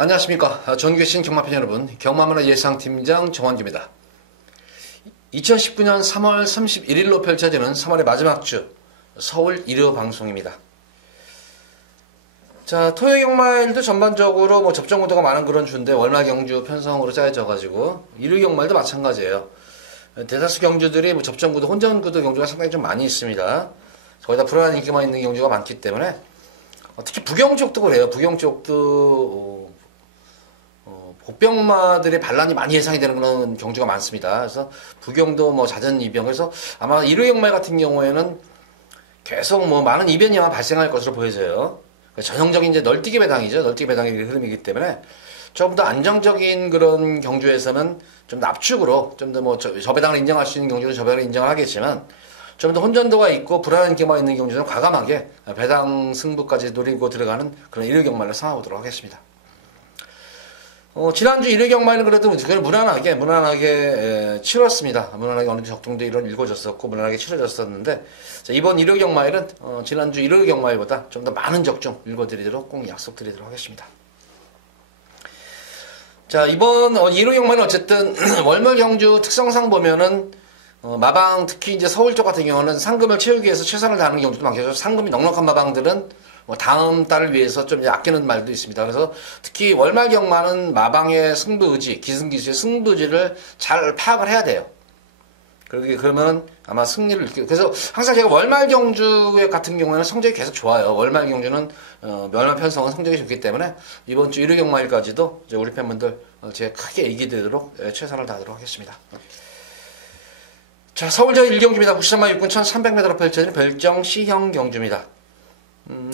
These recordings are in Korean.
안녕하십니까. 전교신 경마팬 여러분, 경마문화 예상팀장 정원기입니다. 2019년 3월 31일로 펼쳐지는 3월의 마지막 주 서울 1호 방송입니다. 자, 토요 경마일도 전반적으로 접종 구도가 많은 그런 주인데 월말 경주 편성으로 짜여져가지고 일요 경마일도 마찬가지예요. 대다수 경주들이 접종 구도, 혼전 구도 경주가 상당히 좀 많이 있습니다. 거기다 불안한 인기만 있는 경주가 많기 때문에 특히 부경 쪽도 그래요. 부경 쪽도 복병마들의 반란이 많이 예상이 되는 그런 경주가 많습니다. 그래서 부경도 잦은 이변. 그래서 아마 1회 경말 같은 경우에는 계속 많은 이변이 아마 발생할 것으로 보여져요. 전형적인 이제 널뛰기 배당이죠. 널뛰기 배당의 흐름이기 때문에 조금 더 안정적인 그런 경주에서는 좀 더 압축으로 좀 더 저 배당을 인정할 수 있는 경주는 저 배당을 인정을 하겠지만 좀 더 혼전도가 있고 불안한 인기만 있는 경주는 과감하게 배당 승부까지 노리고 들어가는 그런 1회 경말을 삼아보도록 하겠습니다. 지난주 1회 경마에는 그래도 무난하게 치렀습니다. 무난하게 어느 정도 이런 읽어졌었고, 무난하게 치러졌었는데, 자, 이번 1회 경마일은, 지난주 1회 경마일보다 좀 더 많은 적중 읽어드리도록 꼭 약속드리도록 하겠습니다. 자, 이번 1회 경마는 어쨌든, 월말 경주 특성상 보면은, 마방, 특히 이제 서울 쪽 같은 경우는 상금을 채우기 위해서 최선을 다하는 경우도 많겠죠. 상금이 넉넉한 마방들은 다음 달을 위해서 좀 아끼는 말도 있습니다. 그래서 특히 월말 경마는 마방의 승부 의지, 기승기수의 승부 의지를 잘 파악을 해야 돼요. 그러면 아마 승리를 그래서 항상 제가 월말 경주 같은 경우에는 성적이 계속 좋아요. 월말 경주는 월말 편성은 성적이 좋기 때문에 이번 주 1회 경마일까지도 이제 우리 팬분들 제가 크게 이기도록 최선을 다하도록 하겠습니다. 자, 서울저 1경주입니다. 93만 6군 1300m로 펼쳐지는 별정 C형 경주입니다.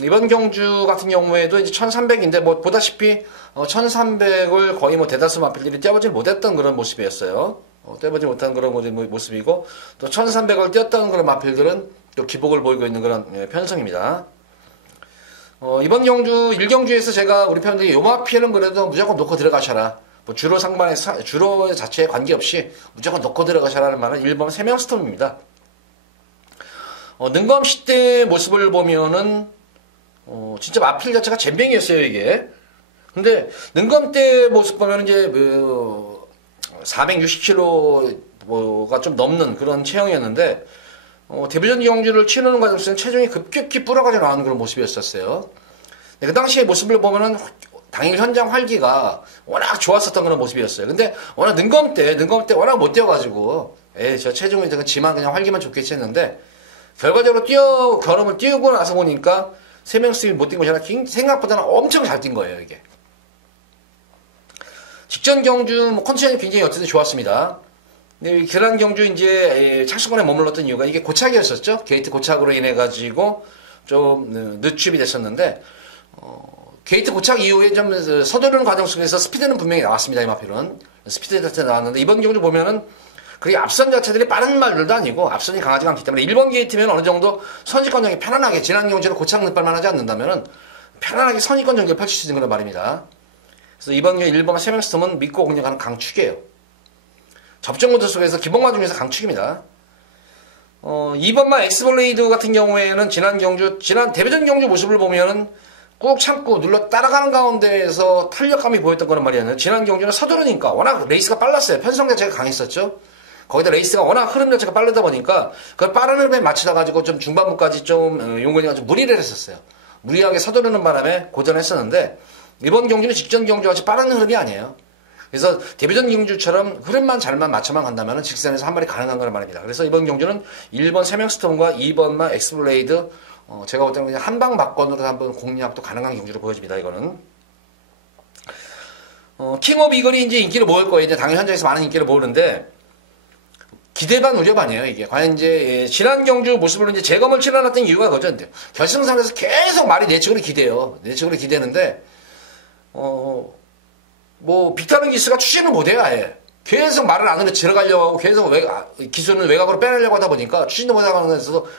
이번 경주 같은 경우에도 이제 1300인데 보다시피 1300을 거의 대다수 마필들이 뛰어보지 못했던 그런 모습이었어요. 뛰어보지 못한 그런 모습이고 또 1300을 뛰었던 그런 마필들은 또 기복을 보이고 있는 그런 편성입니다. 이번 경주 1경주에서 제가 우리 팬들이 요 마필은 그래도 무조건 놓고 들어가셔라. 주로 상반에 주로 자체에 관계없이 무조건 놓고 들어가셔라는 말은 1번 3명 스톰입니다. 능검시 때 모습을 보면은 진짜 마필 자체가 잼병이었어요, 이게. 근데, 능검 때 모습 보면 이제, 460kg가 좀 넘는 그런 체형이었는데, 데뷔전 경주를 치르는 과정에서는 체중이 급격히 불어가져 나오는 그런 모습이었었어요. 그 당시의 모습을 보면은, 당일 현장 활기가 워낙 좋았었던 그런 모습이었어요. 근데, 워낙 능검 때 워낙 못 뛰어가지고, 저 체중이 지만 그냥 활기만 좋겠지 했는데, 결과적으로 결함을 띄우고 나서 보니까 3명 스윙 못 뛴 것이 아니라 생각보다는 엄청 잘 뛴 거예요, 이게. 직전 경주 컨디션이 굉장히 어쨌든 좋았습니다. 근데 계란 경주 이제 착수권에 머물렀던 이유가 이게 고착이었었죠. 게이트 고착으로 인해 가지고 좀 늦춤이 됐었는데 게이트 고착 이후에 좀 서두르는 과정 속에서 스피드는 분명히 나왔습니다. 이 마필은 스피드 자체 나왔는데 이번 경주 보면은 그리고 앞선 자체들이 빠른 말들도 아니고 앞선이 강하지가 않기 때문에 1번 게이트면 어느 정도 선지권 전개 편안하게 지난 경주로 고착 늦발만 하지 않는다면은 편안하게 선의권 전개를 펼칠 수 있는 그런 말입니다. 그래서 이번 경주 1번 3명 스톰은 믿고 공략하는 강축이에요. 접종 구도 속에서 기본관 중에서 강축입니다. 2번만 엑스블레이드 같은 경우에는 지난 데뷔전 경주 모습을 보면은 꾹 참고 눌러 따라가는 가운데에서 탄력감이 보였던 그런 말이었는데 지난 경주는 서두르니까 워낙 레이스가 빨랐어요. 편성 자체가 강했었죠. 거기다 레이스가 워낙 흐름 자체가 빠르다 보니까 그 빠른 흐름에 맞추다 가지고 좀 중반부까지 좀 용건이가 좀 무리를 했었어요. 무리하게 서두르는 바람에 고전했었는데 이번 경주는 직전 경주와 같이 빠른 흐름이 아니에요. 그래서 데뷔전 경주처럼 흐름만 잘만 맞춰만 간다면 직선에서 한 발이 가능한 거란 말입니다. 그래서 이번 경주는 1번 3명 스톰과 2번만 엑스블레이드 제가 볼 때는 그냥 한방 박건으로 한번 공략도 가능한 경주로 보여집니다. 이거는 킹 오브 이글이 이제 인기를 모을 거예요. 이제 당일 현장에서 많은 인기를 모으는데 기대 반 우려 반이에요. 이게 과연 이제 지난 경주 모습으로 이제 재검을 치러놨던 이유가 그거죠. 결승선에서 계속 말이 내측으로 기대요. 내측으로 기대는데 빅타는 기수가 추진을 못해요. 아예 계속 말을 안으로 들어가려고 하고 계속 기수는 외곽으로 빼내려고 하다 보니까 추진도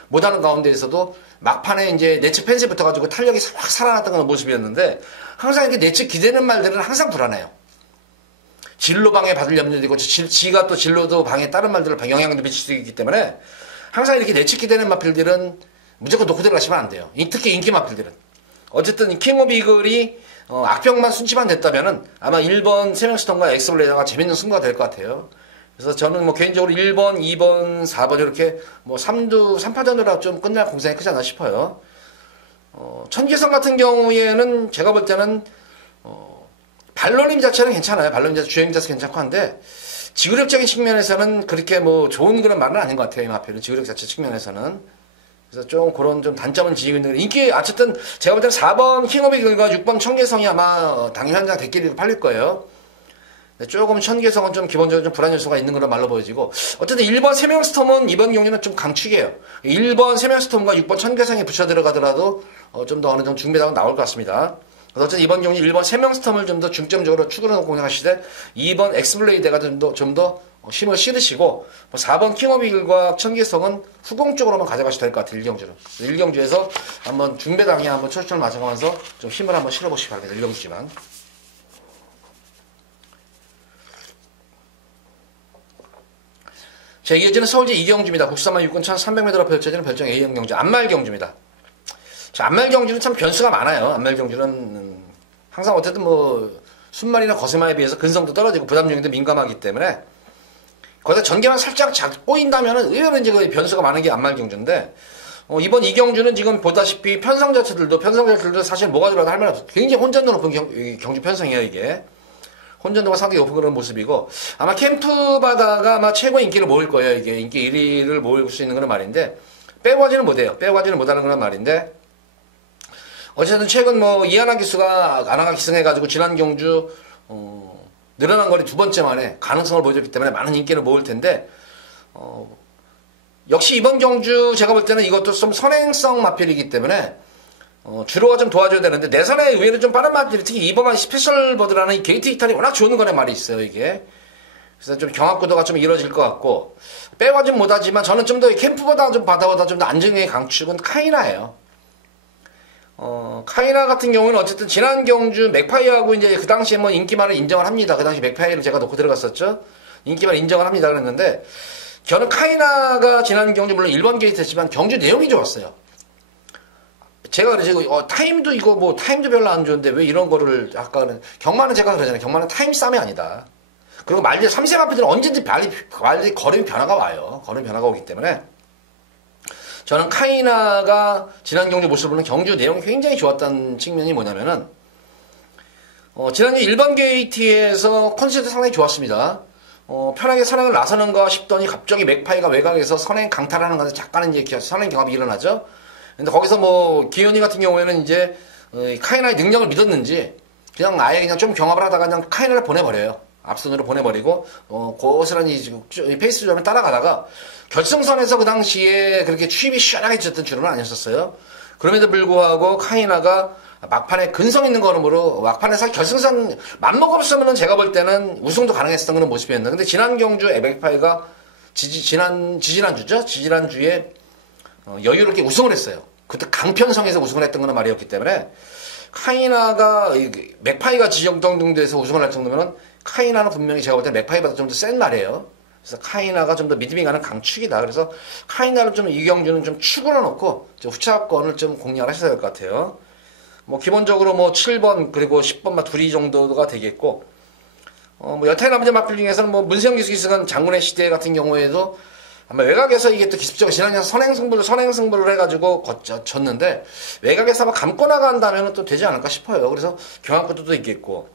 못하는 가운데에서도 막판에 이제 내측 펜스에 붙어가지고 탄력이 확 살아났던 그런 모습이었는데 항상 이렇게 내측 기대는 말들은 항상 불안해요. 진로 방해 받을 염려도 있고 지가 또 진로도 방해 다른 말들을 영향을 미칠 수 있기 때문에 항상 이렇게 내측 되는 마필들은 무조건 놓고 들어가시면 안 돼요. 특히 인기 마필들은. 어쨌든 킹 오브 이글이 악평만 순치만 됐다면은 아마 1번 세명스톤과 엑스블레이더가 재밌는 승부가 될 것 같아요. 그래서 저는 뭐 개인적으로 1번, 2번, 4번 이렇게 뭐 3파전으로 좀 끝날 공산이 크지 않나 싶어요. 천기성 같은 경우에는 제가 볼 때는 발로님 자체는 괜찮아요. 발로님 자체 주행 자체 괜찮고 한데 지구력적인 측면에서는 그렇게 뭐 좋은 그런 말은 아닌 것 같아요. 이 마필은 지구력 자체 측면에서는. 그래서 좀 그런 좀 단점은 지니고 있는 인기 어쨌든 제가 볼 때는 4번 킹오브 이글과 6번 천계성이 아마 당일 현장 대끼리로 팔릴 거예요. 조금 천계성은 좀 기본적으로 좀 불안 요소가 있는 그런 말로 보여지고 어쨌든 1번 세명스톰은 이번 경기는 좀 강축이에요. 1번 세명스톰과 6번 천계성이 붙여 들어가더라도 좀 더 어느 정도 중매당은 나올 것 같습니다. 그래서 어쨌든 이번 경기 1번 세명스톰을 좀 더 중점적으로 축으로 놓고 공략하시되 2번 엑스블레이드가 좀 더 힘을 실으시고 4번 킹오브 이글과 천계성은 후공 쪽으로만 가져가셔도 될 것 같아요. 1경주는. 1경주에서 한번 중배당에 한번 철철 맞아가면서 좀 힘을 한번 실어보시기 바랍니다. 1경주지만. 자, 이어지는 서울제 2경주입니다. 국수산만 육군 1300m로 펼쳐지는 별정 A형 경주, 안말 경주입니다. 자, 안말 경주는 참 변수가 많아요. 안말 경주는 항상 어쨌든 뭐 순말이나 거세마에 비해서 근성도 떨어지고 부담중에도 민감하기 때문에 거기다 전개만 살짝 꼬인다면은 의외로 이제 그 변수가 많은 게 안말 경주인데 이번 2경주는 지금 보다시피 편성자체들도 사실 뭐가 들어도 할 말 없어. 굉장히 혼전도 높은 경주 편성이에요, 이게. 혼전도가 상당히 높은 그런 모습이고 아마 캠프바다가 아마 최고 인기를 모을 거예요. 이게 인기 1위를 모을 수 있는 그런 말인데 빼고하지는 못해요. 빼고하지는 못하는 그런 말인데 어쨌든 최근 뭐 이하나 기수가 아나가 기승해가지고 지난 경주 늘어난 거리 두 번째 만에 가능성을 보여줬기 때문에 많은 인기를 모을 텐데 역시 이번 경주 제가 볼 때는 이것도 좀 선행성 마필이기 때문에 주로가 좀 도와줘야 되는데 내선에 의외로 좀 빠른 마필이 특히 2번만 스페셜 버드라는 이 게이트 이탈이 워낙 좋은 거네 말이 있어요 이게. 그래서 좀 경합구도가 좀 이루어질 것 같고 빼가진 못하지만 저는 좀 더 캠프보다 좀 바다보다 좀 더 안정의 강축은 카이나예요. 카이나 같은 경우는 어쨌든 지난 경주 맥파이하고 이제 그 당시에 뭐 인기만을 인정을 합니다. 그 당시 맥파이를 제가 놓고 들어갔었죠. 인기만 인정을 합니다 그랬는데 저는 카이나가 지난 경주 물론 1번 게이트 했지만 경주 내용이 좋았어요. 제가 그래서 타임도 이거 뭐 타임도 별로 안 좋은데 왜 이런 거를 아까는 경마는 제가 그러잖아요. 경마는 타임 싸움이 아니다. 그리고 말들 3세 마필들은 언제든지 말들이 걸음이 변화가 와요. 걸음 변화가 오기 때문에 저는 카이나가 지난 경주 모습을 보는 경주 내용이 굉장히 좋았다는 측면이 뭐냐면은 지난주 1번 게이트에서 컨셉도 상당히 좋았습니다. 편하게 선행을 나서는가 싶더니 갑자기 맥파이가 외곽에서 선행 강탈하는 것에 잠깐은 이제 선행 경합이 일어나죠. 근데 거기서 뭐 기현이 같은 경우에는 이제 카이나의 능력을 믿었는지 그냥 아예 그냥 좀 경합을 하다가 그냥 카이나를 보내버려요. 앞선으로 보내버리고 고스란히 페이스 조절을 따라가다가 결승선에서 그 당시에 그렇게 추입이 시원하게 졌던 줄은 아니었었어요. 그럼에도 불구하고 카이나가 막판에 근성 있는 걸음으로 막판에서 결승선 맘먹었으면 제가 볼 때는 우승도 가능했었던 그런 모습이었는데 근데 지난 경주 에백파이가 지지난주에 여유롭게 우승을 했어요. 그때 강편성에서 우승을 했던 그런 말이었기 때문에 카이나가 맥파이가 지정정도에서 우승을 할 정도면 카이나는 분명히 제가 볼 때 맥파이보다 좀 더 센 말이에요. 그래서 카이나가 좀 더 믿음이 가는 강축이다. 그래서 카이나를 좀 이경주는 좀 축으로 놓고 좀 후차권을 좀 공략을 하셔야 될 것 같아요. 뭐 기본적으로 뭐 7번 그리고 10번 둘이 정도가 되겠고 뭐 여타의 남자 마필 중에서는 뭐 문세영 기수 기승은 장군의 시대 같은 경우에도 아마 외곽에서 이게 또 기습적으로 지난해 선행승부를 해가지고 졌는데 외곽에서 아마 감고 나간다면 또 되지 않을까 싶어요. 그래서 경합구도도 있겠고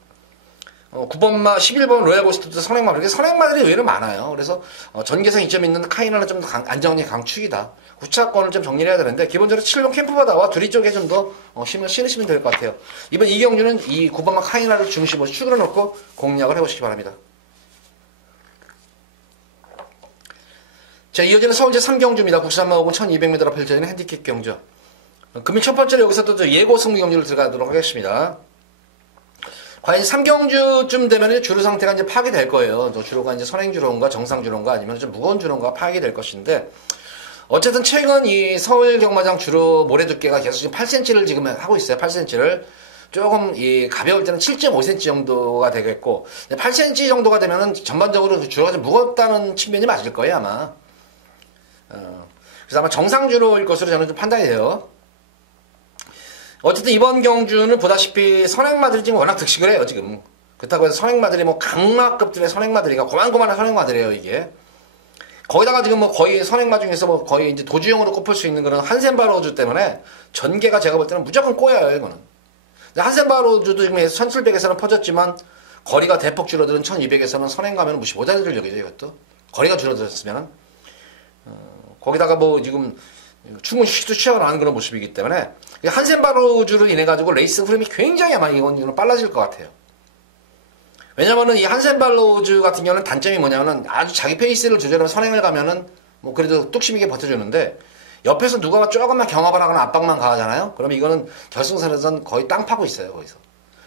9번마 11번 로얄고스트도 선행마 그렇게 선행마들이 의외로 많아요. 그래서 전개성 이점이 있는 카이나는 좀 더 안정적인 강축이다. 후차권을 좀 정리를 해야 되는데 기본적으로 7번 캠프바다와 둘이 쪽에 좀 더 힘을 실으시면 될 것 같아요. 이번 이경주는 이 9번마 카이나를 중심으로 축으로 놓고 공략을 해보시기 바랍니다. 자, 이어지는 서울제 3경주입니다. 국산마 오고 1200m로 펼쳐지는 핸디캡 경주. 금일 첫 번째로 여기서 또 예고 승부 경주를 들어가도록 하겠습니다. 과연 3경주쯤 되면 주로 상태가 이제 파악이 될 거예요. 주로가 이제 선행주로인가 정상주로인가 아니면 좀 무거운 주로인가 파악이 될 것인데 어쨌든 최근 이 서울 경마장 주로 모래 두께가 계속 지금 8cm를 지금 하고 있어요. 8cm를. 조금 가벼울 때는 7.5cm 정도가 되겠고 8cm 정도가 되면은 전반적으로 주로가 좀 무겁다는 측면이 맞을 거예요, 아마. 그래서 아마 정상주로일 것으로 저는 좀 판단이 돼요. 어쨌든 이번 경주는 보다시피 선행마들이 지금 워낙 득식을 해요, 지금. 그렇다고 해서 선행마들이 뭐 강마급들의 선행마들이가 고만고만한 선행마들이에요, 이게. 거기다가 지금 뭐 거의 선행마 중에서 뭐 거의 이제 도주용으로 꼽을 수 있는 그런 한센바로즈 때문에 전개가 제가 볼 때는 무조건 꼬여요, 이거는. 한센바로즈도 지금 1700에서는 퍼졌지만 거리가 대폭 줄어드는 1200에서는 선행 가면 무시 못할 전력이죠, 이것도. 거리가 줄어들었으면은. 거기다가 뭐 지금 충분히 휴식도 취하고 나는 그런 모습이기 때문에 한센바로즈로 인해가지고 레이스 흐름이 굉장히 아마 이건 빨라질 것 같아요. 왜냐면은 이 한센발로즈 같은 경우는 단점이 뭐냐면은 아주 자기 페이스를 조절하면 선행을 가면은 뭐 그래도 뚝심있게 버텨주는데 옆에서 누가 조금만 경합을 하거나 압박만 가하잖아요. 그러면 이거는 결승선에서는 거의 땅 파고 있어요, 거기서.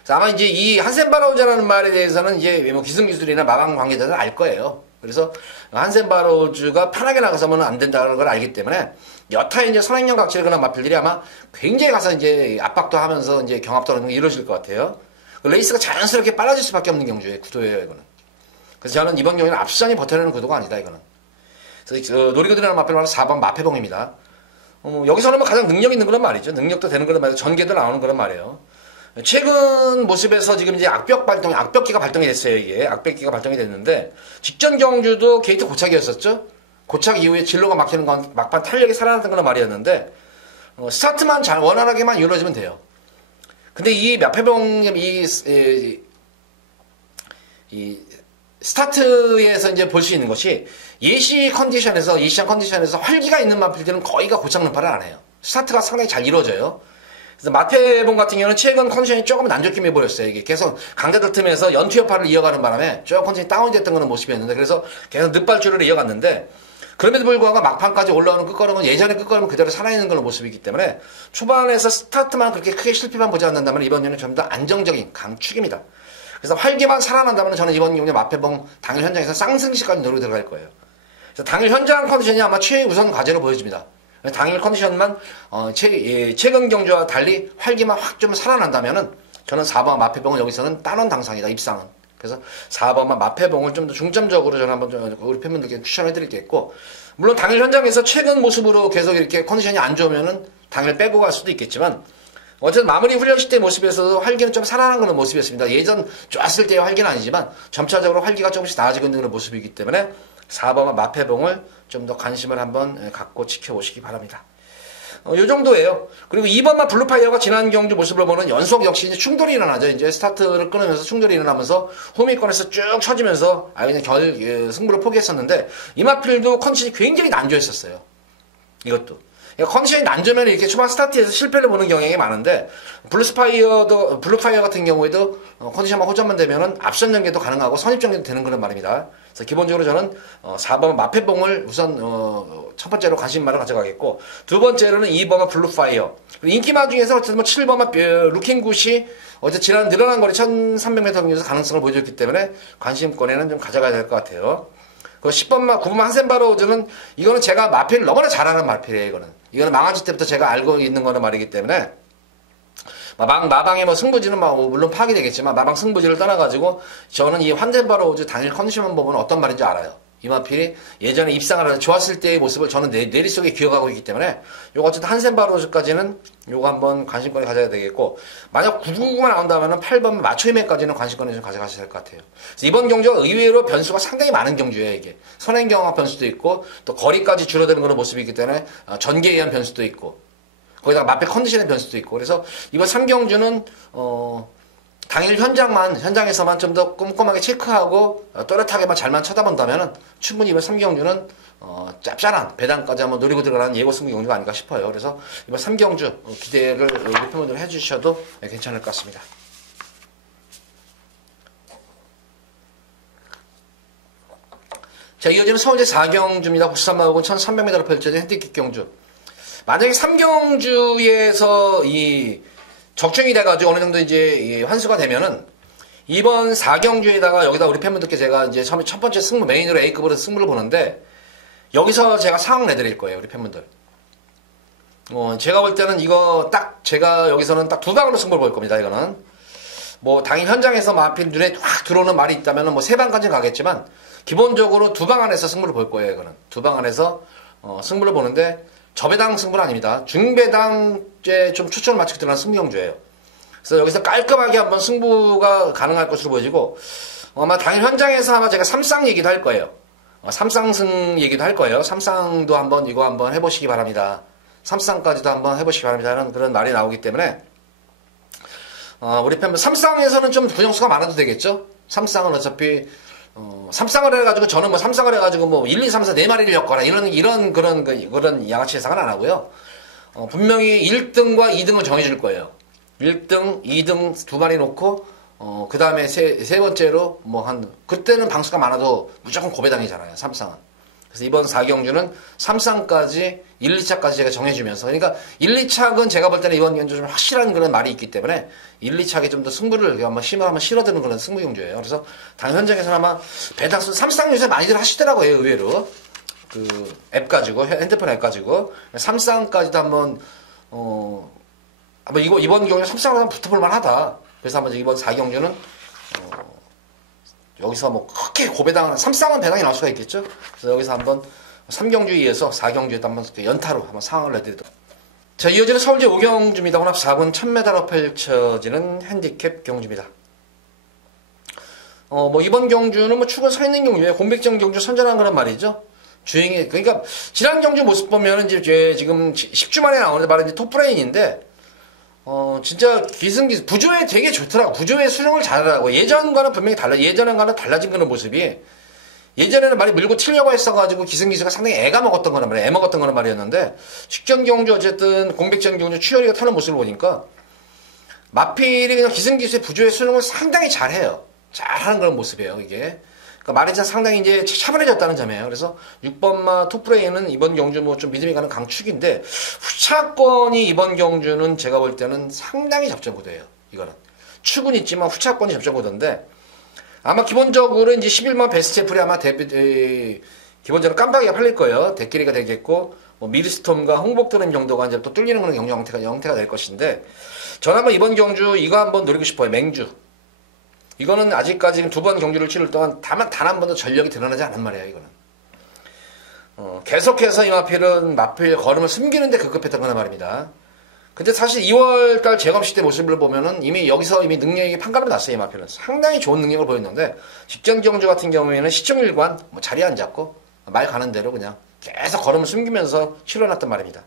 그래서 아마 이제 이 한센바로즈라는 말에 대해서는 이제 뭐 기승기술이나 마방 관계자들은 알 거예요. 그래서 한센바로즈가 편하게 나가서는 안 된다는 걸 알기 때문에 여타 이제 선행형 각질을 그런 마필들이 아마 굉장히 가서 이제 압박도 하면서 이제 경합도 하는 게 이루어질 것 같아요. 레이스가 자연스럽게 빨라질 수밖에 없는 경주의 구도예요, 이거는. 그래서 저는 이번 경기는 앞수장이 버텨내는 구도가 아니다, 이거는. 그래서 놀이거들이라는 마필 말은 4번 마패봉입니다. 여기서는 뭐 가장 능력 있는 그런 말이죠. 능력도 되는 그런 말이죠. 전개도 나오는 그런 말이에요. 최근 모습에서 지금 이제 악벽기가 발동이 됐어요, 이게. 악벽기가 발동이 됐는데, 직전 경주도 게이트 고착이었었죠? 고착 이후에 진로가 막히는 건 막판 탄력이 살아났던 그런 말이었는데, 스타트만 잘 원활하게만 이루어지면 돼요. 근데 이 마패봉, 이 스타트에서 이제 볼 수 있는 것이 예시장 컨디션에서 활기가 있는 마필들은 거의가 고착 능파를 안 해요. 스타트가 상당히 잘 이루어져요. 그래서 마패봉 같은 경우는 최근 컨디션이 조금 안 좋게 보였어요. 이게 계속 강자들 틈에서 연투 여파를 이어가는 바람에 조금 컨디션이 다운됐던 그런 모습이었는데 그래서 계속 늑발줄을 이어갔는데 그럼에도 불구하고 막판까지 올라오는 끝걸음은 예전의 끝걸음은 그대로 살아있는 그런 모습이기 때문에 초반에서 스타트만 그렇게 크게 실패만 보지 않는다면 이번 경기는 좀 더 안정적인 강축입니다. 그래서 활기만 살아난다면 저는 이번 경기 마패봉 당일 현장에서 쌍승시까지 노리고 들어갈 거예요. 그래서 당일 현장 컨디션이 아마 최우선 과제로 보여집니다. 당일 컨디션만 최근 경주와 달리 활기만 확 좀 살아난다면은 저는 4번 마패봉은 여기서는 따놓은 당상이다, 입상은. 그래서 4번만 마패봉을 좀 더 중점적으로 저는 한번 우리 팬분들께 추천해 드리겠고, 물론 당일 현장에서 최근 모습으로 계속 이렇게 컨디션이 안 좋으면은 당일 빼고 갈 수도 있겠지만, 어쨌든 마무리 훈련식 때 모습에서도 활기는 좀 살아난 그런 모습이었습니다. 예전 좋았을 때의 활기는 아니지만 점차적으로 활기가 조금씩 나아지고 있는 그런 모습이기 때문에 4번만 마패봉을 좀 더 관심을 한번 갖고 지켜보시기 바랍니다. 요 정도예요. 그리고 2번만 블루파이어가 지난 경주 모습을 보는 연속 역시 이제 충돌이 일어나죠. 이제 스타트를 끊으면서 충돌이 일어나면서 호미권에서 쭉 쳐지면서 그냥 승부를 포기했었는데 이마필도 컨디션이 굉장히 난조했었어요. 이것도. 그러니까 컨디션이 난조면 이렇게 초반 스타트에서 실패를 보는 경향이 많은데 블루파이어 같은 경우에도 컨디션만 호전만 되면은 앞선 전개도 가능하고 선입 전개도 되는 그런 말입니다. 그래서 기본적으로 저는 4번 마패봉을 우선 첫 번째로 관심만을 가져가겠고 두 번째로는 2번은 블루파이어. 인기마 중에서 어쨌든 뭐 7번은 루킹굿이 어제 지난 늘어난 거리 1300m 경기에서 가능성을 보여줬기 때문에 관심권에는 좀 가져가야 될 것 같아요. 그 10번만 9번만 한센바로즈는 이거는 제가 마필을 너무나 잘하는 마필이에요. 이거는 망아지 때부터 제가 알고 있는 거는 말이기 때문에 마방의 뭐 승부지는 물론 파악이 되겠지만 마방 승부지를 떠나가지고 저는 이 한센바로즈 당일 컨디션만 보면 어떤 말인지 알아요. 이 마필이 예전에 입상을 하는 좋았을 때의 모습을 저는 내리 속에 기억하고 있기 때문에 요거 어쨌든 한센바로즈까지는 요거 한번 관심권을 가져야 되겠고 만약 999가 나온다면 8번 마초이메까지는 관심권을 좀 가져가셔야 될 것 같아요. 그래서 이번 경주가 의외로 변수가 상당히 많은 경주예요. 이게 선행 경합 변수도 있고 또 거리까지 줄어드는 그런 모습이기 때문에 전개에 의한 변수도 있고 거기다가 마필 컨디션의 변수도 있고 그래서 이번 3경주는 당일 현장에서만 좀 더 꼼꼼하게 체크하고 또렷하게만 잘만 쳐다본다면 충분히 이번 3경주는 짭짤한 배당까지 한번 노리고 들어가는 예고 승부 경주가 아닌가 싶어요. 그래서 이번 3경주 기대를 우리 팬분들 해주셔도 괜찮을 것 같습니다. 자, 이어지는 서울제 4경주입니다. 93마법은 1300m로 펼쳐진 핸디캡 경주. 만약에 3경주에서 이 적중이 돼가지고 어느 정도 이제 환수가 되면은 이번 4경주에다가 여기다 우리 팬분들께 제가 이제 처음에 첫 번째 승부 메인으로 A급으로 승부를 보는데 여기서 제가 상황 내드릴 거예요, 우리 팬분들. 제가 볼 때는 이거 제가 여기서는 딱 두 방으로 승부를 볼 겁니다, 이거는. 당일 현장에서 마필 눈에 확 들어오는 말이 있다면은 세 방까지는 가겠지만 기본적으로 두 방 안에서 승부를 볼 거예요, 이거는. 두 방 안에서 승부를 보는데 저배당 승부는 아닙니다. 중배당제 좀 추천을 마치고 들어간 승부 경주예요. 그래서 여기서 깔끔하게 한번 승부가 가능할 것으로 보여지고, 아마 당일 현장에서 아마 제가 삼쌍 얘기도 할 거예요. 삼쌍승 얘기도 할 거예요. 삼쌍도 한번 이거 한번 해보시기 바랍니다. 삼쌍까지도 한번 해보시기 바랍니다. 하는 그런 말이 나오기 때문에, 우리 팬분, 삼쌍에서는 좀 부정수가 많아도 되겠죠? 삼쌍은 어차피, 삼쌍을 해가지고, 저는 뭐 삼쌍을 해가지고 뭐 1, 2, 3, 4, 4마리를 엮거나 그런 양아치 예상은 안 하고요. 분명히 1등과 2등을 정해줄 거예요. 1등, 2등 2마리 놓고, 그 다음에 세 번째로, 그때는 방수가 많아도 무조건 고배당이잖아요, 삼쌍은. 그래서 이번 4경주는 삼쌍까지, 1, 2차까지 제가 정해주면서. 그러니까 1, 2차는 제가 볼 때는 이번 경주 좀 확실한 그런 말이 있기 때문에 1, 2차에 좀 더 승부를 힘을 한번 실어드는 그런 승부 경주예요. 그래서 당 현장에서는 아마 배당수 삼쌍 요새 많이들 하시더라고요, 의외로. 그 앱 가지고, 핸드폰 앱 가지고. 삼쌍까지도 한번, 이번 경주에 삼쌍으로 한번 붙어볼 만하다. 그래서 한번 이번 4경주는, 여기서 뭐 크게 고배당, 삼쌍은 배당이 나올 수가 있겠죠? 그래서 여기서 한번 3경주에 의해서 4경주에 한번 연타로 한번 상황을 내드리도록. 자, 이어지는 서울제 5경주입니다. 혼합 4군 1000m로 펼쳐지는 핸디캡 경주입니다. 이번 경주는 축은 서 있는 경주예요. 공백전 경주 선전한 그런 말이죠. 주행이, 그러니까, 지난 경주 모습 보면은 이제 지금 10주 만에 나오는 말은 이제 톱브레인인데, 진짜 부조에 되게 좋더라고. 부조의 수령을 잘하더라고. 예전과는 분명히 예전과는 달라진 그런 모습이, 예전에는 많이 밀고 튀려고 했어가지고 기승기수가 상당히 애가 먹었던 거란 말이에요. 애 먹었던 거란 말이었는데, 직전 경주 어쨌든 공백전 경주 추열이가 타는 모습을 보니까, 마필이 그냥 기승기수의 부조의 수령을 상당히 잘해요. 잘하는 그런 모습이에요, 이게. 그러니까 말하자면 상당히 이제 차분해졌다는 점이에요. 그래서 6번마 톱브레인은 이번 경주 뭐 좀 믿음이 가는 강축인데, 후차권이 이번 경주는 제가 볼 때는 상당히 접전구도예요. 이거는. 축은 있지만 후차권이 접전구도인데, 아마 기본적으로 이제 11번 베스트애플이 아마 기본적으로 깜빡이가 팔릴 거예요. 대끼리가 되겠고, 뭐 미드스톰과 홍복도는 정도가 이제 또 뚫리는 그런 경주 형태가 될 것인데, 저는 한번 이번 경주 이거 한번 노리고 싶어요. 맹주. 이거는 아직까지 2번 경주를 치를 동안 단 한 번도 전력이 드러나지 않은 말이에요, 이거는. 계속해서 이 마필 걸음을 숨기는데 급급했던 거란 말입니다. 근데 사실 2월달 제검식 때 모습을 보면은 여기서 이미 능력이 판가름이 났어요, 이 마필은. 상당히 좋은 능력을 보였는데, 직전 경주 같은 경우에는 시청일관, 자리에 안 잡고, 말 가는 대로 그냥 계속 걸음을 숨기면서 치러놨단 말입니다.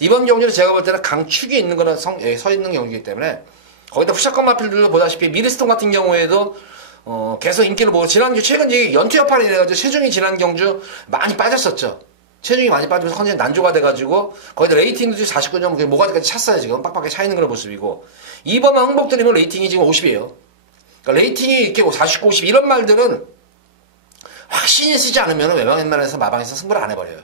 이번 경주는 제가 볼 때는 강축이 있는 거는 서 있는 경주이기 때문에, 거기다 후샷권 마필들도 보다시피 미드스톤 같은 경우에도 계속 인기를 보고 최근 연투 여파를 이래가지고 체중이 지난 경주 많이 빠졌었죠. 체중이 많이 빠지면서 컨디션 난조가 돼가지고 거기다 레이팅도 49점 모가지까지 찼어요. 지금 빡빡하게 차 있는 그런 모습이고, 이번만 흥복드리면 레이팅이 지금 50이에요. 그러니까 레이팅이 이렇게 49, 50 이런 말들은 확신이 쓰지 않으면 외방웬만해서 마방에서 승부를 안 해버려요.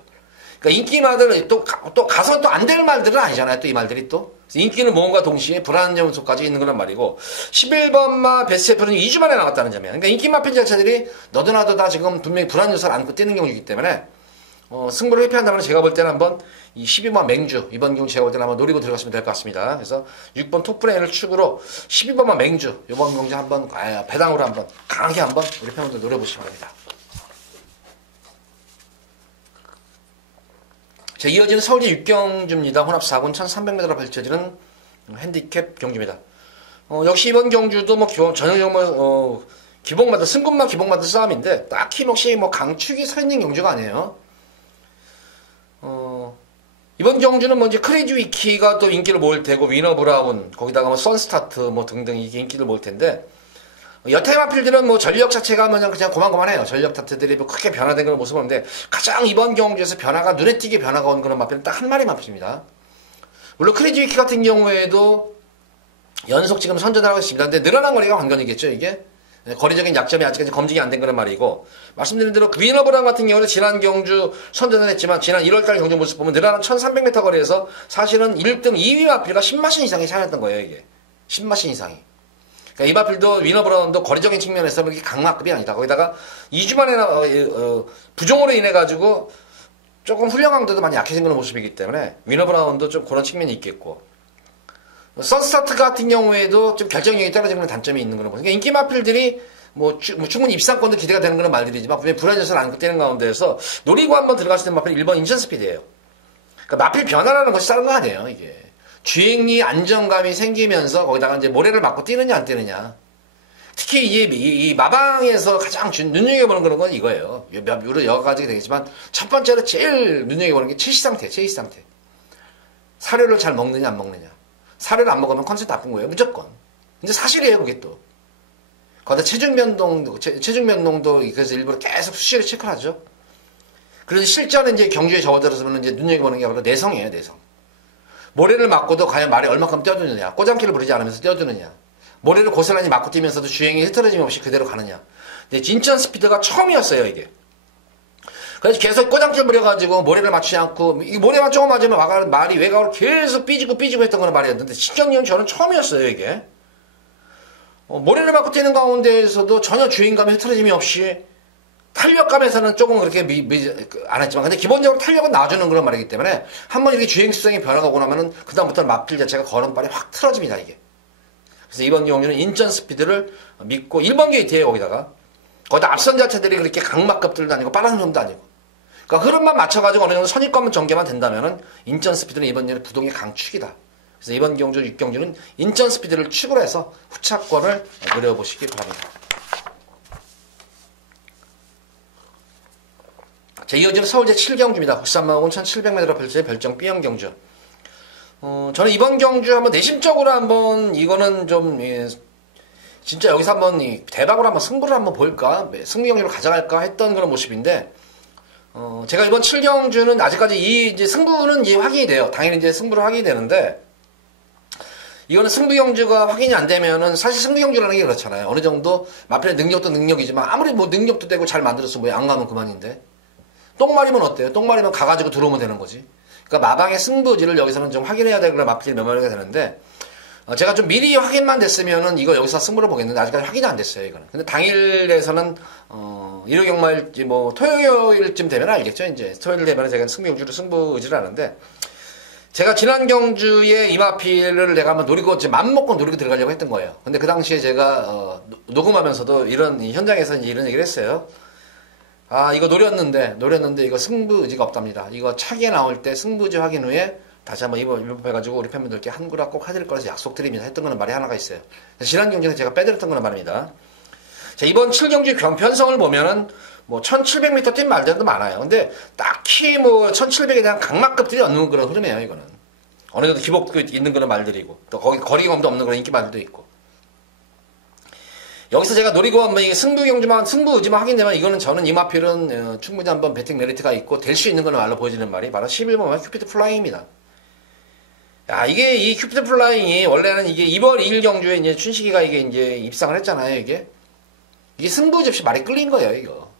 그러니까 인기말들은 또 가서 또 안 될 말들은 아니잖아요. 또 이 말들이 또. 인기는 모험과 동시에 불안한 점수까지 있는 그런 말이고, 11번마 베스트애플은 2주 만에 나왔다는 점이에요. 그러니까 인기마 팬자체들이 너도 나도 다 지금 분명히 불안 요소를 안고 뛰는 경우이기 때문에, 승부를 회피한다면 제가 볼 때는 한번 이 12번 맹주, 이번 경우 제가 볼 때는 한번 노리고 들어갔으면 될 것 같습니다. 그래서 6번 톱브레인을 축으로 12번만 맹주, 이번 경주 한번, 배당으로 한번, 강하게 한번 우리 팬분들 노려보시기 바랍니다. 자, 이어지는 서울제 6경주입니다. 혼합 4군 1300m로 펼쳐지는 핸디캡 경주입니다. 역시 이번 경주도 전형적으로 기복마다, 승급만 기복마다 싸움인데, 딱히 혹시 강축이 서 있는 경주가 아니에요. 이번 경주는 이제 크레이지 위키가 또 인기를 모을 테고, 위너 브라운, 거기다가 선스타트 등등 이게 인기를 모을 텐데, 여태 마필들은 전력 자체가 그냥 고만고만해요. 전력 타트들이 크게 변화된 그런 모습을 보는데, 가장 이번 경주에서 눈에 띄게 변화가 온 그런 마필은 딱 한 마리 마필입니다. 물론 크레이지 위키 같은 경우에도 연속 지금 선전하고 있습니다. 근데 늘어난 거리가 관건이겠죠, 이게? 거리적인 약점이 아직까지 검증이 안 된 그런 말이고, 말씀드린 대로 위너 브라운 같은 경우는 지난 경주 선전을 했지만, 지난 1월달 경주 모습 보면 늘어난 1300m 거리에서 사실은 1등 2위 마필과 10마신 이상이 차이났던 거예요, 이게. 10마신 이상이. 그러니까 이 마필도 위너 브라운도 거리적인 측면에서 그렇게 강마급이 아니다. 거기다가 2주 만에 부종으로 인해 가지고 조금 훈련 강도도 많이 약해진 그런 모습이기 때문에 위너 브라운도 좀 그런 측면이 있겠고, 선스타트 같은 경우에도 좀 결정력이 떨어지는 그런 단점이 있는 그런 모습. 그러니까 인기 마필들이 충분히 입상권도 기대가 되는 그런 말들이지만 분명히 불안해서는 안 뛰는 가운데에서 노리고 한번 들어갔을 때 마필 1번 인천스피드예요. 그러니까 마필 변화라는 것이 다른 거 아니에요, 이게. 주행이 안정감이 생기면서 거기다가 이제 모래를 맞고 뛰느냐 안 뛰느냐. 특히 이 마방에서 가장 눈여겨보는 그런 건 이거예요. 여러 가지가 되겠지만 첫 번째로 제일 눈여겨보는 게 체시 상태, 체시 상태. 사료를 잘 먹느냐 안 먹느냐. 사료를 안 먹으면 컨디션 나쁜 거예요, 무조건. 근데 사실이에요, 그게 또. 거기다 체중 변동도 그래서 일부러 계속 수시로 체크를 하죠. 그래서 실제는 이제 경주에 접어들어서는 이제 눈여겨보는 게 바로 내성이에요, 내성. 모래를 맞고도 과연 말이 얼마큼 뛰어드느냐. 꼬장기를 부리지 않으면서 뛰어드느냐. 모래를 고스란히 맞고 뛰면서도 주행이 흐트러짐 없이 그대로 가느냐. 근데 인천 스피드가 처음이었어요, 이게. 그래서 계속 꼬장길 부려가지고 모래를 맞추지 않고, 이 모래만 조금 맞으면 말이 외곽으로 계속 삐지고 했던 거는 말이었는데, 신경리는 저는 처음이었어요, 이게. 모래를 맞고 뛰는 가운데에서도 전혀 주행감이 흐트러짐이 없이, 탄력감에서는 조금 그렇게 안 했지만, 근데 기본적으로 탄력은 나와주는 그런 말이기 때문에, 한번 이렇게 주행 습성이 변화가 오고 나면은, 그다음부터는 마필 자체가 걸음발이 확 틀어집니다, 이게. 그래서 이번 경주는 인천 스피드를 믿고, 1번 게이트에요, 거기다 앞선 자체들이 그렇게 강막급들도 아니고, 빠른 놈도 아니고. 그러니까 흐름만 맞춰가지고 어느 정도 선입관 전개만 된다면은, 인천 스피드는 이번 년에 부동의 강축이다. 그래서 이번 경주 6경주는 인천 스피드를 축으로 해서 후차권을 노려보시기 바랍니다. 자, 이어지는 서울제 7경주입니다. 93만 5,700m로 펼쳐진 별정 B형 경주. 저는 이번 경주 한번 내심적으로 한번 이거는 좀 진짜 여기서 한번 대박으로 한번 승부를 한번 볼까, 승부 경주를 가져갈까 했던 그런 모습인데, 제가 이번 7경주는 아직까지 이제 승부는 이제 확인이 돼요. 당연히 이제 승부를 확인이 되는데, 이거는 승부 경주가 확인이 안 되면은 사실 승부 경주라는 게 그렇잖아요. 어느 정도 마필의 능력도 능력이지만 아무리 뭐 능력도 되고 잘 만들었으면 뭐 안 가면 그만인데. 똥말이면 어때요? 똥말이면 가가지고 들어오면 되는 거지. 그러니까 마방의 승부지를 여기서는 좀 확인해야 되고 마필이 넘어가게 되는데, 제가 좀 미리 확인만 됐으면은 이거 여기서 승부를 보겠는데 아직까지 확인이 안 됐어요, 이거는. 근데 당일에서는 일요 경마일지 뭐 토요일쯤 되면 알겠죠, 이제. 토요일 되면 제가 승부 경주를 승부 의지를 하는데, 제가 지난 경주에 이마필을 내가 한번 노리고, 맘먹고 노리고 들어가려고 했던 거예요. 근데 그 당시에 제가, 녹음하면서도 현장에서 이런 얘기를 했어요. 아, 이거 노렸는데 이거 승부 의지가 없답니다. 이거 차기에 나올 때 승부지 확인 후에 다시 한번 입업해가지고 우리 팬분들께 한 구라 꼭 해드릴 거라서 약속드립니다. 했던 거는 말이 하나가 있어요. 지난 경주에서 제가 빼드렸던 거는 말입니다. 자, 이번 7경주 편성을 보면은, 뭐 1700m 뛴 말들도 많아요. 근데 딱히 뭐 1700에 대한 강막급들이 없는 그런 흐름이에요, 이거는. 어느 정도 기복 있는 그런 말들이고, 또 거기 거리감도 없는 그런 인기 말들도 있고. 여기서 제가 노리고 한번 승부 의지만 확인되면 이거는 저는 이마필은 충분히 한번 배팅 메리트가 있고 될 수 있는 거는 말로 보여지는 말이 바로 11번 큐피드 플라잉입니다. 야, 이게 이 큐피드 플라잉이 원래는 이게 2월 2일 경주에 이제 춘식이가 이게 이제 입상을 했잖아요, 이게. 이게 승부 의지 없이 말이 끌린 거예요, 이거.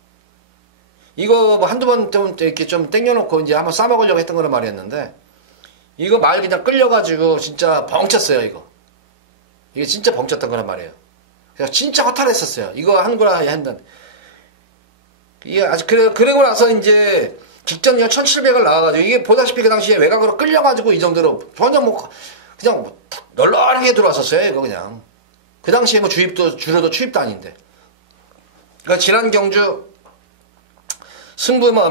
이거 뭐 한두 번 좀 이렇게 좀 땡겨놓고 이제 한번 싸먹으려고 했던 거는 말이었는데, 이거 말 그냥 끌려가지고 진짜 벙쳤어요, 이거. 이게 진짜 벙쳤던 거란 말이에요. 그래서 진짜 허탈했었어요. 이거 한구라 한다. 이게 아직 그러고 나서 이제 직전이가 1700을 나와가지고 이게 보다시피 그 당시에 외곽으로 끌려가지고 이 정도로 전혀 뭐 그냥 뭐 널널하게 들어왔었어요, 이거 그냥. 그 당시에 뭐 주로도 추입도 아닌데. 그러니까 지난 경주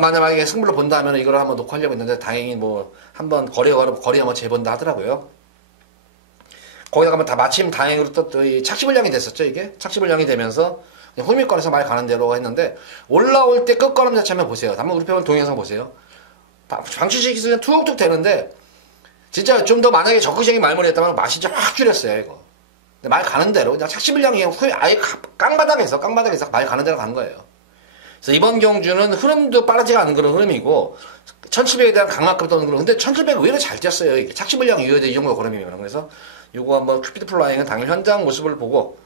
만약에 승부를 본다면 이걸 한번 놓고 하려고 했는데 다행히 뭐 한번 거리 한번 재본다 하더라고요. 거기다가 다 마침 다행으로 또 착시불량이 됐었죠, 이게. 착시불량이 되면서 홀밀권에서 말 가는 대로 했는데, 올라올 때 끝걸음 자체 한번 보세요. 한번 우리 편 동영상 보세요. 방치식이 그냥 툭툭 되는데, 진짜 좀 더 만약에 적극적인 말머리 했다면 맛이 진짜 확 줄였어요, 이거. 근데 말 가는 대로, 그냥 착시불량이 후에 아예 깡바닥에서 말 가는 대로 간 거예요. 그래서 이번 경주는 흐름도 빠르지가 않은 그런 흐름이고, 1700에 대한 강압급도 없는 그런, 근데 1700은 의외로 잘 뛰었어요, 이게. 착시불량 이후에도 이 정도 걸음이면. 그래서, 요거 한번 큐피드 플라잉은 당일 현장 모습을 보고,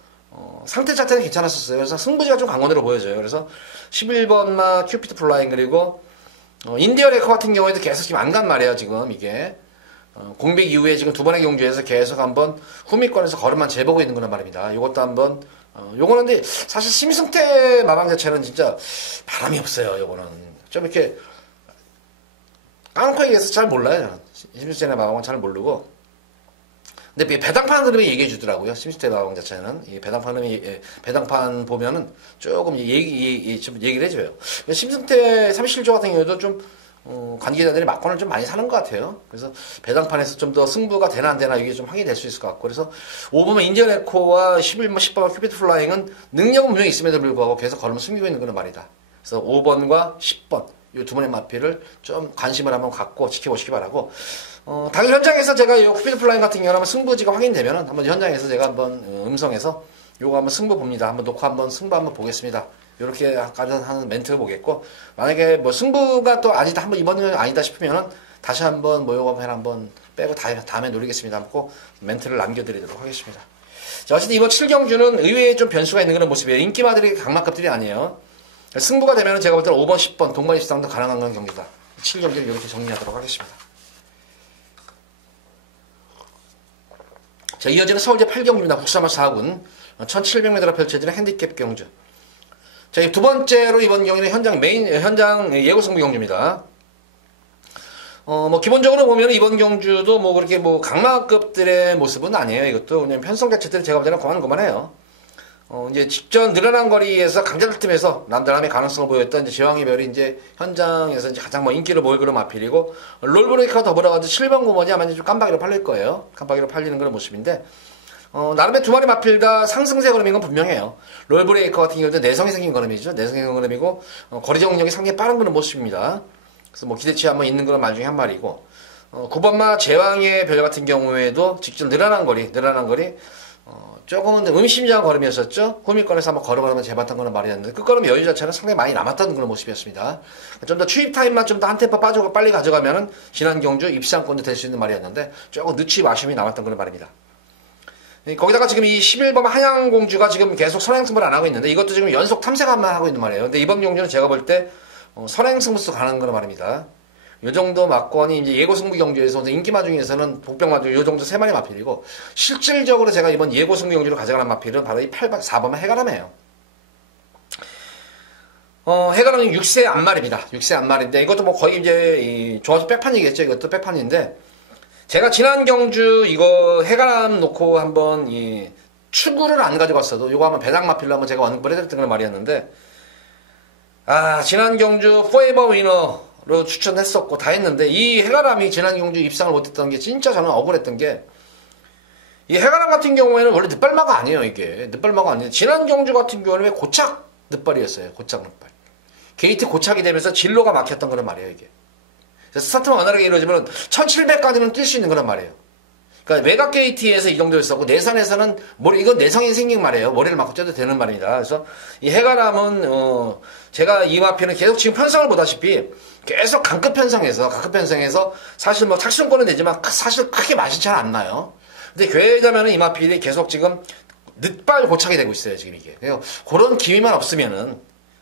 상태 자체는 괜찮았었어요. 그래서 승부지가 좀 강원으로 보여져요. 그래서 11번마 큐피드 플라잉, 그리고 인디어 레커 같은 경우에도 계속 지금 안 간 말이에요, 지금 이게. 공백 이후에 지금 두 번의 경주에서 계속 한번 후미권에서 걸음만 재보고 있는 거란 말입니다. 요것도 한번, 요거는 근데 사실 심승태 마방 자체는 진짜 바람이 없어요, 요거는. 좀 이렇게, 까놓고 얘기해서 잘 몰라요, 저는. 심승태 마방은 잘 모르고. 근데 배당판 흐름이 얘기해 주더라고요. 심시태 마방 자체는. 이 배당판 흐름이, 배당판 보면은 조금 좀 얘기를 해줘요. 심승태 37조 같은 경우에도 좀 관계자들이 막권을 좀 많이 사는 것 같아요. 그래서 배당판에서 좀 더 승부가 되나 안 되나 이게 좀 확인이 될 수 있을 것 같고, 그래서 5번은 인디언 에코와 11번, 10번 큐피드 플라잉은 능력은 분명히 있음에도 불구하고 계속 걸음을 숨기고 있는 그런 말이다. 그래서 5번과 10번 이 두 번의 마필을 좀 관심을 한번 갖고 지켜보시기 바라고, 당일 현장에서 제가 이 큐피드 플라잉 같은 경우는 한번 승부지가 확인되면은 한번 현장에서 제가 한번 음성에서 요거 한번 승부 봅니다. 한번 놓고 한번 승부 한번 보겠습니다. 이렇게 하는 멘트를 보겠고, 만약에 뭐 승부가 또 아니다, 한번 이번은 아니다 싶으면은 다시 한번 뭐 요거 한번 빼고 다음에 노리겠습니다 하고 멘트를 남겨드리도록 하겠습니다. 자, 어쨌든 이번 7경주는 의외에 좀 변수가 있는 그런 모습이에요. 인기마들이 강막급들이 아니에요. 승부가 되면은 제가 볼 때는 5번, 10번, 동반 입상도 가능한 그런 경기다. 7경주를 이렇게 정리하도록 하겠습니다. 자, 이어지는 서울제 8경주입니다. 국사마 4군 1700m 펼쳐지는 핸디캡 경주. 자, 두 번째로 이번 경기는 현장 예고 승부 경주입니다. 뭐 기본적으로 보면 이번 경주도 뭐 그렇게 뭐 강마급들의 모습은 아니에요. 이것도 그냥 편성 자체들 제가 볼 때는 고만고만해요. 이제 직전 늘어난 거리에서 강자들 틈에서 남다람의 가능성을 보였던 이제 제왕의 별이 이제 현장에서 이제 가장 뭐 인기를 모을 그런 마필이고, 롤브레이커가 더불어가지고 7번 9번이 아마 이제 좀 깜빡이로 팔릴 거예요. 깜빡이로 팔리는 그런 모습인데, 나름의 두 마리 마필 다 상승세 걸음인 건 분명해요. 롤브레이커 같은 경우는 내성이 생긴 걸음이죠. 내성이 생긴 걸음이고, 거리 정력이 상당히 빠른 그런 모습입니다. 그래서 뭐 기대치 한번 있는 그런 말 중에 한 마리고, 9번마 제왕의 별 같은 경우에도 직접 늘어난 거리, 조금은 의미심장한 걸음이었었죠. 후미권에서 한번 걸음을 하면 재봤던 그런 말이었는데, 끝걸음 여유 자체는 상당히 많이 남았던 그런 모습이었습니다. 좀 더 추입 타임만 좀 더 한 템포 빠지고 빨리 가져가면은 지난 경주 입상권도 될 수 있는 말이었는데, 조금 늦추입 아쉬움이 남았던 그런 말입니다. 거기다가 지금 이 11번 한양공주가 지금 계속 선행승부를 안 하고 있는데, 이것도 지금 연속 탐색만 하고 있는 말이에요. 근데 이번 경주는 제가 볼 때 선행승부수 가는 그런 말입니다. 요 정도 막권이 이제 예고승부 경주에서 인기마 중에서는 복병마 중 요 정도 세 마리 마필이고, 실질적으로 제가 이번 예고승부 경주로 가져가는 마필은 바로 이 4번마 해가람이에요. 해가람은 6세 앞말입니다. 6세 앞말인데, 이것도 뭐 거의 이제 좋아서 백판이겠죠. 이것도 백판인데, 제가 지난 경주 이거 해가람 놓고 한번 추구를 안 가져갔어도 요거 한번 배당 마필로 한번 제가 언급을 해드렸던 그런 말이었는데, 지난 경주 포에버 위너로 추천했었고 다 했는데, 이 해가람이 지난 경주 입상을 못했던 게 진짜 저는 억울했던 게, 이 해가람 같은 경우에는 원래 늦발마가 아니에요. 이게 늦발마가 아니에요. 지난 경주 같은 경우는 왜 고착 늦발이었어요. 고착 늦발. 게이트 고착이 되면서 진로가 막혔던 그런 말이에요. 이게 그래서 스타트만 원활하게 이루어지면 1700까지는 뛸 수 있는 그런 말이에요. 그러니까 외곽 게이트에서 이 정도였었고, 내선에서는 이건 내성이 생긴 말이에요. 머리를 맞고 쪄도 되는 말입니다. 그래서 이 해가람은 제가 이 마필은 계속 지금 편성을 보다시피 계속 강급 편성해서 사실 뭐 착순권은 되지만 사실 크게 맛이 잘 안 나요. 근데 교회자면은 이 마필이 계속 지금 늦발 고착이 되고 있어요. 지금 이게. 그래서 그런 기미만 없으면은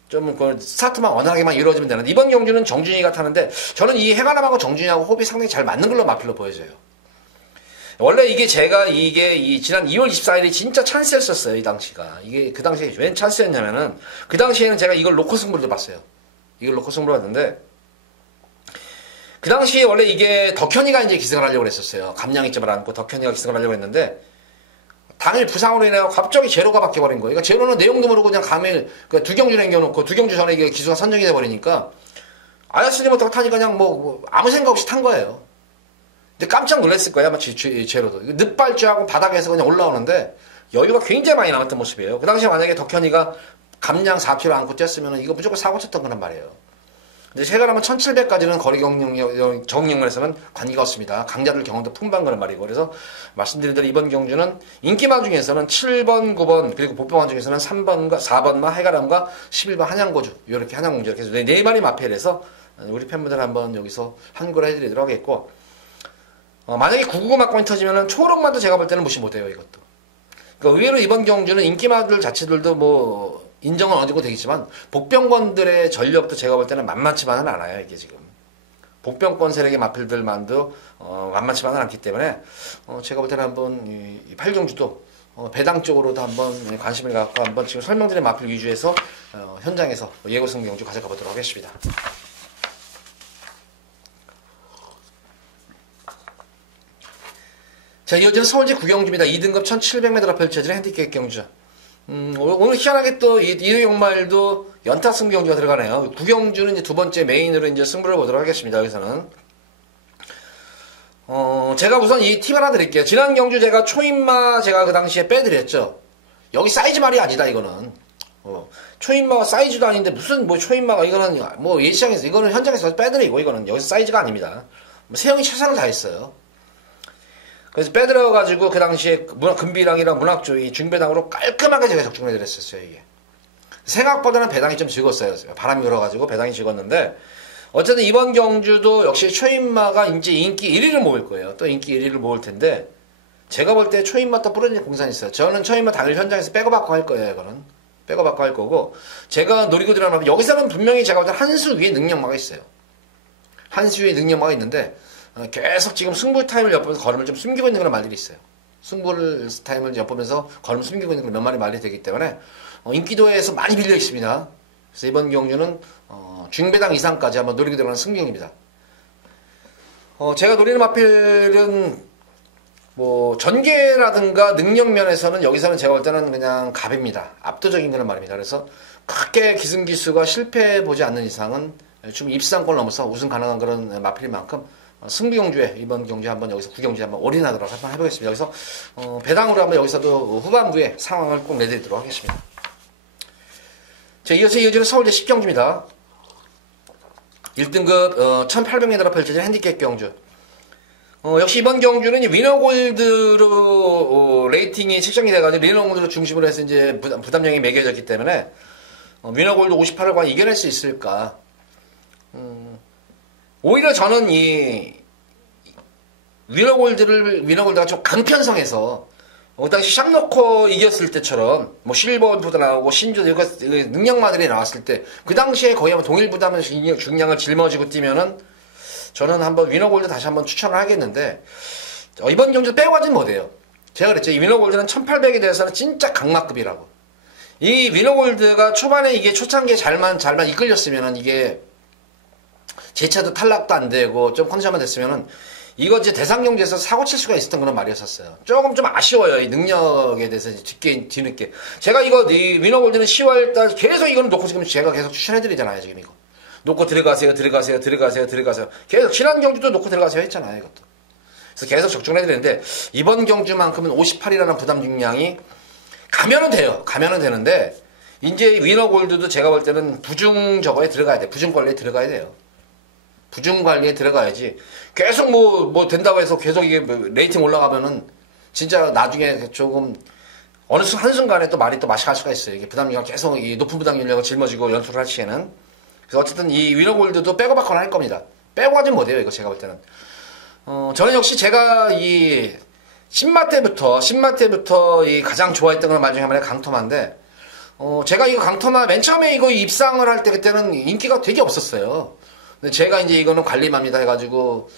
좀 스타트만 원활하게만 이루어지면 되는데, 이번 경주는 정준이가 타는데 저는 이 해가람하고 정준이하고 호흡이 상당히 잘 맞는 걸로 마필로 보여져요. 원래 이게 제가 지난 2월 24일이 진짜 찬스였었어요. 이 당시가. 이게 그 당시에 웬 찬스였냐면은, 그 당시에는 제가 이걸 놓고 승부를 봤어요. 이걸 놓고 승부를 봤는데, 그 당시에 원래 이게 덕현이가 이제 기승을 하려고 했었어요. 감량이점을 안고 덕현이가 기승을 하려고 했는데, 당일 부상으로 인해 갑자기 제로가 바뀌어버린 거예요. 그러니까 제로는 내용도 모르고 그냥 감일, 그러니까 두 경주 남겨놓고 두 경주 전에 이게 기수가 선정이 돼버리니까, 아야스리부터 타니까 그냥 아무 생각 없이 탄 거예요. 근데 깜짝 놀랐을 거예요. 아마 제로도. 늦발주하고 바닥에서 그냥 올라오는데, 여유가 굉장히 많이 남았던 모습이에요. 그 당시에 만약에 덕현이가 감량 4km 안고 뛰었으면 이거 무조건 사고 쳤던 거란 말이에요. 근데 해가람은 1700까지는 거리 정령에서는 관계가 없습니다. 강자들 경험도 풍부한 거란 말이고, 그래서 말씀드린 대로 이번 경주는 인기마 중에서는 7번, 9번, 그리고 복병마 중에서는 3번과 4번마 해가람과 11번 한양고주, 이렇게 한양공주 이렇게 해서 네 마리 마필해서 우리 팬분들 한번 여기서 한고를 해드리도록 하겠고, 만약에 999 막권이 터지면은 초록마도 제가 볼 때는 무시 못해요. 이것도. 그러니까 의외로 이번 경주는 인기마들 자체들도 뭐 인정은 어느 정도 되겠지만, 복병권들의 전력도 제가 볼 때는 만만치만은 않아요. 이게 지금 복병권 세력의 마필들만도 만만치만은 않기 때문에 제가 볼 때는 한번 이 8경주도 배당 쪽으로도 한번 관심을 갖고 한번 지금 설명드린 마필 위주에서 현장에서 예고승부 경주 가져가 보도록 하겠습니다. 자, 이어지는 서울제 9경주입니다. 2등급 1700m 펼쳐지는 핸디캡 경주. 오늘 희한하게 또 이의용말도 연타 승부 경주가 들어가네요. 구경주는 이제 두 번째 메인으로 이제 승부를 보도록 하겠습니다. 여기서는. 제가 우선 이 팁 하나 드릴게요. 지난 경주 제가 초인마 제가 그 당시에 빼드렸죠. 여기 사이즈 말이 아니다, 이거는. 초인마가 사이즈도 아닌데 무슨 뭐 초인마가 이거는 뭐 예시장에서 이거는 현장에서 빼드리고 이거는 여기서 사이즈가 아닙니다. 세영이 최선을 다했어요. 그래서 빼들어가지고 그 당시에 금비당이랑 문학주의 중배당으로 깔끔하게 제가 적중을 해드렸었어요, 이게. 생각보다는 배당이 좀 적었어요. 바람이 불어가지고 배당이 적었는데, 어쨌든 이번 경주도 역시 초인마가 이제 인기 1위를 모을 거예요. 또 인기 1위를 모을 텐데, 제가 볼 때 초인마 또 부러지는 공산이 있어요. 저는 초인마 당일 현장에서 백업받고 할 거예요, 이거는. 백업받고 할 거고, 제가 노리고 들어가면, 여기서는 분명히 제가 볼 때 한수 위에 능력마가 있어요. 한수 위에 능력마가 있는데, 계속 지금 승부 타임을 엿보면서 걸음을 좀 숨기고 있는 그런 말들이 있어요. 승부 타임을 엿보면서 걸음을 숨기고 있는 그런 몇 마리 말이 되기 때문에 인기도에서 많이 밀려 있습니다. 그래서 이번 경주는 중배당 이상까지 한번 노리게 되는 승경입니다. 제가 노리는 마필은 뭐 전개라든가 능력 면에서는 여기서는 제가 볼 때는 그냥 갑입니다. 압도적인 그런 말입니다. 그래서 크게 기승기수가 실패해 보지 않는 이상은 지금 입상권 넘어서 우승 가능한 그런 마필인 만큼 승부 경주에 이번 경주에 한번 여기서 구경주에 한번 올인하도록 한번 해보겠습니다. 여기서 배당으로 한번 여기서도 후반부에 상황을 꼭 내드리도록 하겠습니다. 자, 이어서 이어지는 서울대 10경주입니다. 1등급 1800m로 펼쳐진 핸디캡 경주. 역시 이번 경주는 위너골드로 레이팅이 책정이 돼가지고 위너골드로 중심으로 해서 이제 부담량이 매겨졌기 때문에 위너골드 58을 과연 이겨낼 수 있을까? 오히려 저는 이 위너골드가 좀 강편성에서 그 당시 샵놓고 이겼을 때처럼 뭐 실버보다 나오고 신주도 능력마들이 나왔을 때 그 당시에 거의 한번 동일 부담을 중량을 짊어지고 뛰면은 저는 한번 위너골드 다시 한번 추천을 하겠는데 이번 경주 빼고 가진 못해요. 제가 그랬죠. 이 위너골드는 1800에 대해서는 진짜 강마급이라고. 이 위너골드가 초반에 이게 초창기에 잘만 이끌렸으면은 이게 제차도 탈락도 안 되고 좀 컨디션만 됐으면은 이거 이제 대상 경주에서 사고 칠 수가 있었던 그런 말이었었어요. 조금 좀 아쉬워요. 이 능력에 대해서 뒤늦게. 제가 이 위너골드는 10월달 계속 이거는 놓고 지금 제가 계속 추천해드리잖아요. 지금 이거. 놓고 들어가세요. 계속 지난 경주도 놓고 들어가세요 했잖아요. 이것도. 그래서 계속 적중을 해드리는데 이번 경주만큼은 58이라는 부담 중량이 가면은 돼요. 가면은 되는데 이제 위너골드도 제가 볼 때는 부중 저거에 들어가야 돼. 부중 관리에 들어가야 돼요. 부중 관리에 들어가야지. 계속 뭐 된다고 해서 계속 이게 레이팅 올라가면은 진짜 나중에 조금 어느 한순간에 또 말이 또 맛이 갈 수가 있어요. 이게 부담력이 계속 이 높은 부담 능력을 짊어지고 연수를 할 시에는. 그래서 어쨌든 이 위너골드도 빼고 받거나 할 겁니다. 빼고 하진 못해요. 이거 제가 볼 때는. 저는 역시 제가 이 신마 때부터 이 가장 좋아했던 그런 말 중에 하나가 강토마인데, 제가 이거 강토마 맨 처음에 이거 입상을 할 때 그때는 인기가 되게 없었어요. 근데 제가 이제 이거는 관리마입니다 해가지고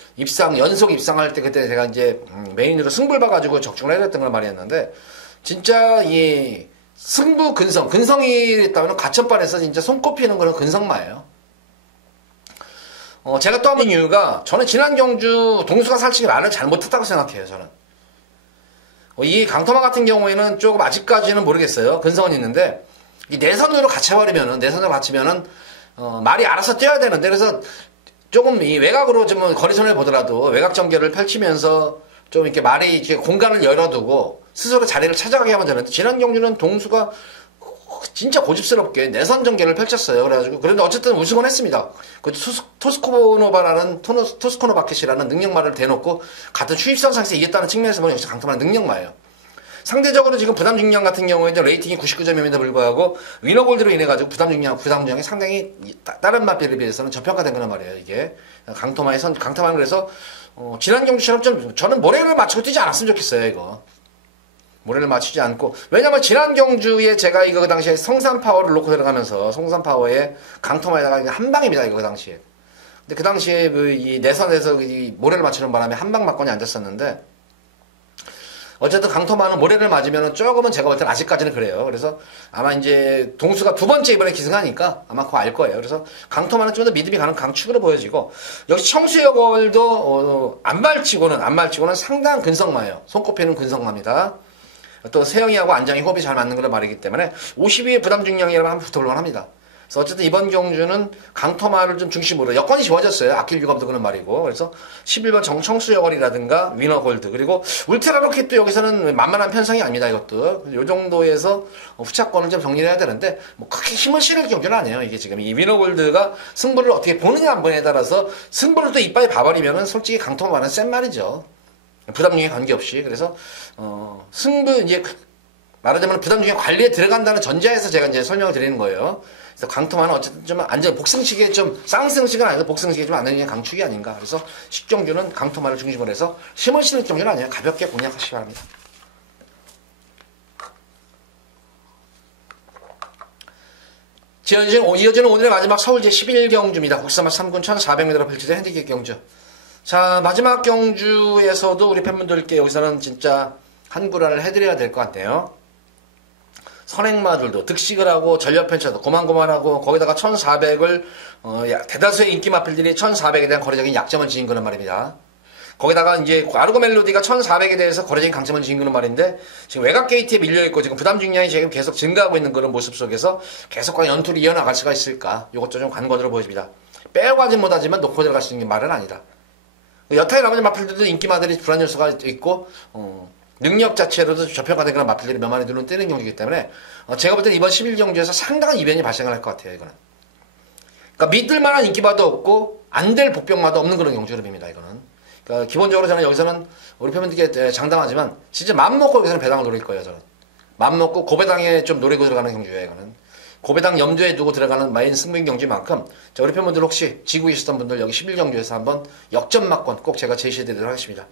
연속 입상할 때 그때 제가 이제 메인으로 승부를 봐가지고 적중을 해줬던 그런 말이었는데, 진짜 이 승부 근성이 있다면 가천반에서 진짜 손꼽히는 그런 근성마예요. 제가 또 한 번 이유가 저는 지난 경주 동수가 살찌기 말을 잘못했다고 생각해요. 저는 이 강토마 같은 경우에는 조금 아직까지는 모르겠어요. 근성은 있는데 이 내선으로 갇혀버리면은 말이 알아서 뛰어야 되는데, 그래서 조금 이 외곽으로 좀 거리선을 보더라도 외곽 전개를 펼치면서 좀 이렇게 말이 이렇게 공간을 열어두고 스스로 자리를 찾아가게 하면 되는데, 지난 경주는 동수가 진짜 고집스럽게 내선 전개를 펼쳤어요. 그래가지고 그런데 어쨌든 우승은 했습니다. 그 토스코노바켓이라는 능력마를 대놓고 같은 추입성 상에서 이겼다는 측면에서 보면 역시 강토마는 능력마예요. 상대적으로 지금 부담 중량 같은 경우에는 레이팅이 99점임에도 불구하고 위너골드로 인해가지고 부담 중량이 상당히 다른 마필에 비해서는 저평가된 거란 말이에요. 이게 강토마는 그래서 지난 경주처럼 저는 모래를 맞추고 뛰지 않았으면 좋겠어요. 이거 모래를 맞추지 않고, 왜냐면 지난 경주에 제가 이거 그 당시에 성산파워를 놓고 들어가면서 성산파워에 강토마에다가 한 방입니다. 이거 그 당시에. 근데 그 당시에 이 내선에서 이 모래를 맞추는 바람에 한 방 맞건이 앉았었는데, 어쨌든 강토마는 모래를 맞으면 조금은 제가 볼 때는 아직까지는 그래요. 그래서 아마 이제 동수가 두 번째 이번에 기승하니까 아마 그거 알 거예요. 그래서 강토마는 좀 더 믿음이 가는 강축으로 보여지고, 역시 청수여걸도 안 말치고는 상당한 근성마예요. 손꼽히는 근성마입니다. 또 세영이하고 안장이 호흡이 잘 맞는 그런 말이기 때문에 52의 부담 중량이라면 한번 붙어볼만 합니다. 그래서 어쨌든 이번 경주는 강토마를 좀 중심으로 여건이 지워졌어요. 아낄 이유가 없는 그런 말이고. 그래서 11번 정청수 여걸이라든가 위너골드 그리고 울트라 로켓도 여기서는 만만한 편성이 아닙니다. 이것도 요 정도에서 후차권을 좀 정리를 해야 되는데 뭐 크게 힘을 실을 경주는 아니에요. 이게 지금 이 위너골드가 승부를 어떻게 보느냐 안 보느냐에 따라서 승부를 또 이빨에 봐버리면은 솔직히 강토마는 센 말이죠. 부담중에 관계없이. 그래서 승부 이제 말하자면 부담 중에 관리에 들어간다는 전제에서 제가 이제 설명을 드리는 거예요. 그래서 강토마는 어쨌든 좀 안전, 복승식에 좀, 쌍승식은 아니고 복승식에 좀 안전한 강축이 아닌가. 그래서 식경주는 강토마를 중심으로 해서 힘을 실을 경주는 아니에요. 가볍게 공략하시기 바랍니다. 이어지는 오늘의 마지막 서울 제11경주입니다. 국사마 3군 1400m로 펼쳐진 핸디캡 경주. 자, 마지막 경주에서도 우리 팬분들께 여기서는 진짜 한구라를 해드려야 될 것 같네요. 선행마들도 득식을 하고 전력편차도 고만고만하고 거기다가 1400을 대다수의 인기 마필들이 1400에 대한 거래적인 약점을 지닌 거란 말입니다. 거기다가 이제 아르고 멜로디가 1400에 대해서 거래적인 강점을 지닌 거란 말인데 지금 외곽 게이트에 밀려있고 지금 부담 중량이 지금 계속 증가하고 있는 그런 모습 속에서 계속과 연투를 이어나갈 수가 있을까? 이것도 좀 관건으로 보여집니다. 빼어가진 못하지만 놓고 들어갈 수 있는 말은 아니다. 여타의 나머지 마필들도 인기마들이 불안 요소가 있고 능력 자체로도 저평가된 그런 마필들이 몇 마리 눈으로 뜨는 경기이기 때문에 제가 볼 때는 이번 11경주에서 상당한 이변이 발생을 할 것 같아요. 이거는. 그러니까 믿을만한 인기마도 없고 안 될 복병마도 없는 그런 경주름입니다. 이거는. 그러니까 기본적으로 저는 여기서는 우리 팬분들께 장담하지만 진짜 맘먹고 여기서는 배당을 노릴 거예요. 저는. 맘먹고 고배당에 좀 노리고 들어가는 경주예요. 이거는. 고배당 염두에 두고 들어가는 마인 승부인 경주만큼 자, 우리 팬분들 혹시 지고 계셨던 분들 여기 11경주에서 한번 역전막권 꼭 제가 제시해드리도록 하겠습니다.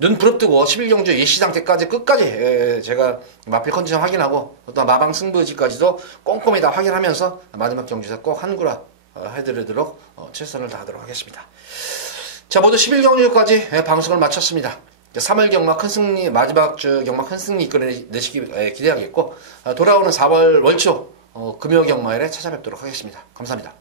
눈 부릅뜨고 11경주 예시상 때까지 끝까지 제가 마필 컨디션 확인하고 또 마방 승부지까지도 꼼꼼히 다 확인하면서 마지막 경주에서 꼭 한구라 해드리도록 최선을 다하도록 하겠습니다. 자, 모두 11경주까지 방송을 마쳤습니다. 3월 경마 큰 승리, 마지막 주 경마 큰 승리 이끌어내시기 기대하겠고 돌아오는 4월 월초 금요 경마일에 찾아뵙도록 하겠습니다. 감사합니다.